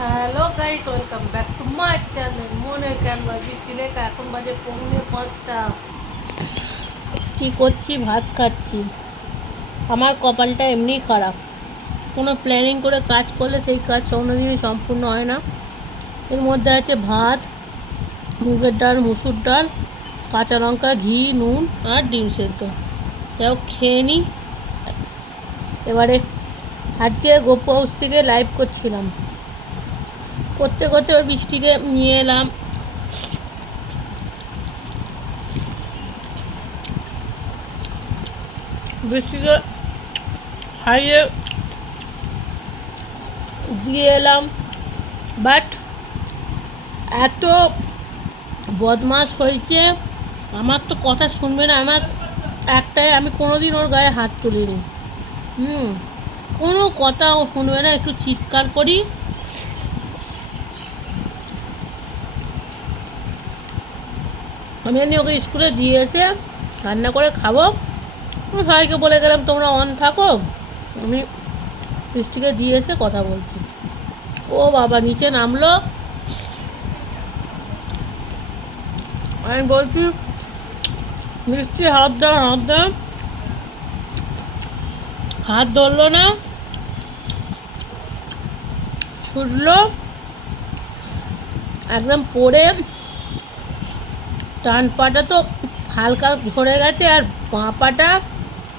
Hello guys, welcome back to my channel মনের canvas লেখা। এখন বাজে 4:45। কী করছি? ভাত খাচ্ছি। আমার কপালটা এমনিই খারাপ। কোনো প্ল্যানিং করে কাজ করলে সেই কাজ কোনোদিনই সম্পূর্ণ হয় না। এর মধ্যে আছে ভাত, মুগের ডাল, মুসুর ডাল, কাঁচা লঙ্কা, ঘি, নুন আর ডিম সেদ্ধ। যাও খেয়ে নিই। এবারে আজকে গোপু হাউস থেকে লাইভ করছিলাম, করতে করতে ওর বৃষ্টিকে নিয়ে এলাম। বৃষ্টিকে খাইয়ে দিয়ে এলাম, বাট এত বদমাশ হয়েছে। আমার তো কথা শুনবে না। আমার একটাই, আমি কোনোদিন ওর গায়ে হাত তুলিনি। কোনো কথা ও শুনবে না। একটু চিৎকার করি, আমি এমনি ওকে স্কুলে দিয়ে এসে রান্না করে খাবো। সবাইকে বলে গেলাম তোমরা অন থাকো, আমি বৃষ্টিকে দিয়ে এসে কথা বলছি। ও বাবা, নিচে নামলো। আমি বলছি মিষ্টি হাত দাও, হাত দাও। হাত ধরলো না, ছুটলো একদম পড়ে। ডান পাটা তো হালকা ধরে গেছে, আর বাঁ পাটা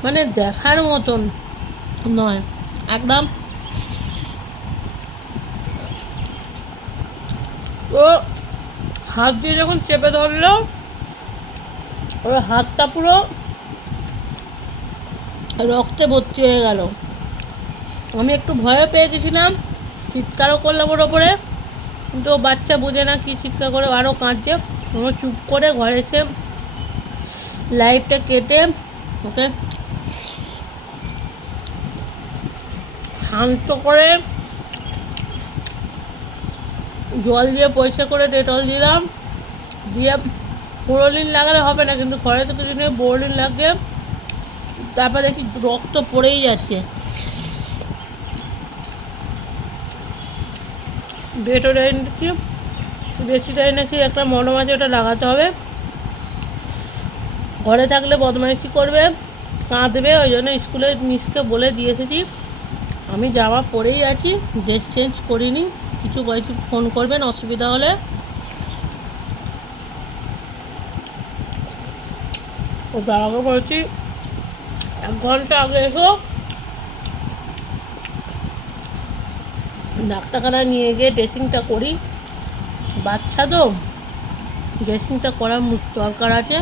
মানে দেখার মতন নয় একদম। ও হাত দিয়ে যখন চেপে ধরলো, ওর হাতটা পুরো রক্তে ভর্তি হয়ে গেল। আমি একটু ভয়ও পেয়ে গেছিলাম, চিৎকারও করলাম ওর ওপরে, কিন্তু ও বাচ্চা বোঝে না, কি চিৎকার করে আরও কাঁদছে। ও চুপ করে ঘরে এসে লাইটটা কেটে ওকে শান্ত করে জল দিয়ে পয়সা করে ডেটল দিলাম, দিয়ে বোরোলিন লাগালে হবে না, কিন্তু ঘরে তো কিছু নেই, বোরোলিন লাগিয়ে তারপর দেখি রক্ত পড়েই যাচ্ছে। ভেটোরাইন কি বেশিটাইনাসি একটা মলম আছে, ওটা লাগাতে হবে। ঘরে থাকলে বদমাইশি করবে, কাঁদবে, ওই জন্য স্কুলে মিসকে বলে দিয়ে এসেছি। আমি জামা পরেই আছি, ড্রেস চেঞ্জ করিনি। কিছু ফোন করবেন অসুবিধা হলে। ও বাবাকে বলছি 1 ঘন্টা আগে এসো, ডাক্তারখানায় নিয়ে গিয়ে ড্রেসিংটা করি। বাচ্চা তো, ড্রেসিংটা করার দরকার আছে।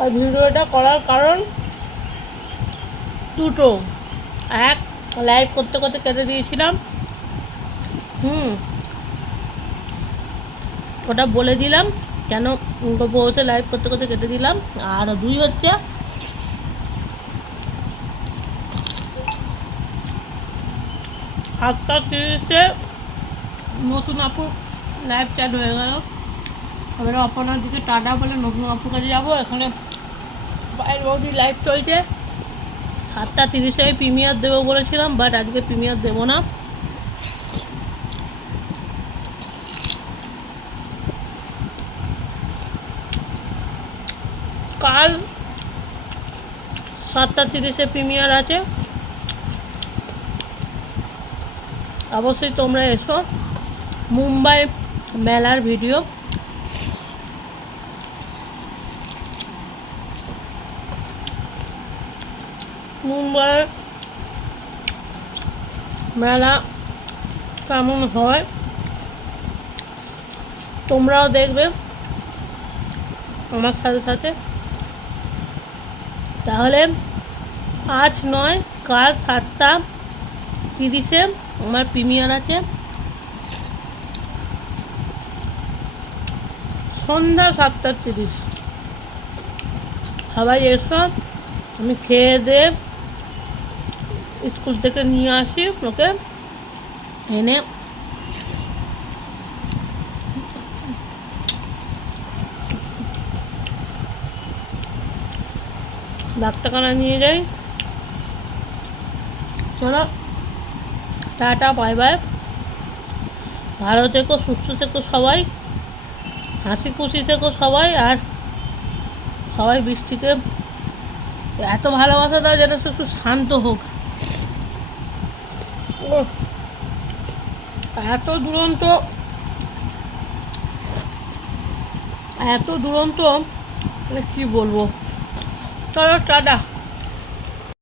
আর ভিডিওটা করার কারণ দুটো। এক, লাইভ করতে করতে কেটে দিয়েছিলাম, ওটা বলে দিলাম কেন বসে লাইভ করতে করতে কেটে দিলাম। আর 2 হচ্ছে, সাতটা 30-এ নতুন আপুর লাইভ চ্যাট হয়ে গেল। এবারে আপনার দিকে টাটা বলে নতুন আপুর কাছে যাবো। এখানে বাইরের বৌদি লাইভ চলছে। 7:30-এ প্রিমিয়ার দেবো বলেছিলাম, বাট আজকে প্রিমিয়ার দেবো না। কাল 7:30-এ প্রিমিয়ার আছে, অবশ্যই তোমরা এসো। মুম্বাই মেলার ভিডিও। মুম্বাই মেলা কেমন হয় তোমরাও দেখবে আমার সাথে সাথে। তাহলে আজ নয়, কাল 7:30-এ আমার প্রিমিয়ার আছে। সন্ধ্যা 7:30। সবাই এসো, আমি খেয়ে দিয়ে স্কুল থেকে নিয়ে আসি ওকে, এনে ডাক্তারখানা নিয়ে যাই। চলো, টাটা, বাই বাই। ভালো থেকো, সুস্থ থেকো সবাই, হাসি খুশি থেকো সবাই, আর সবাই বৃষ্টিকে এত ভালোবাসা দাও যেন সে একটু শান্ত হোক। ও এত দুরন্ত, এত দুরন্ত, মানে কী বলবো। চলো টাটা।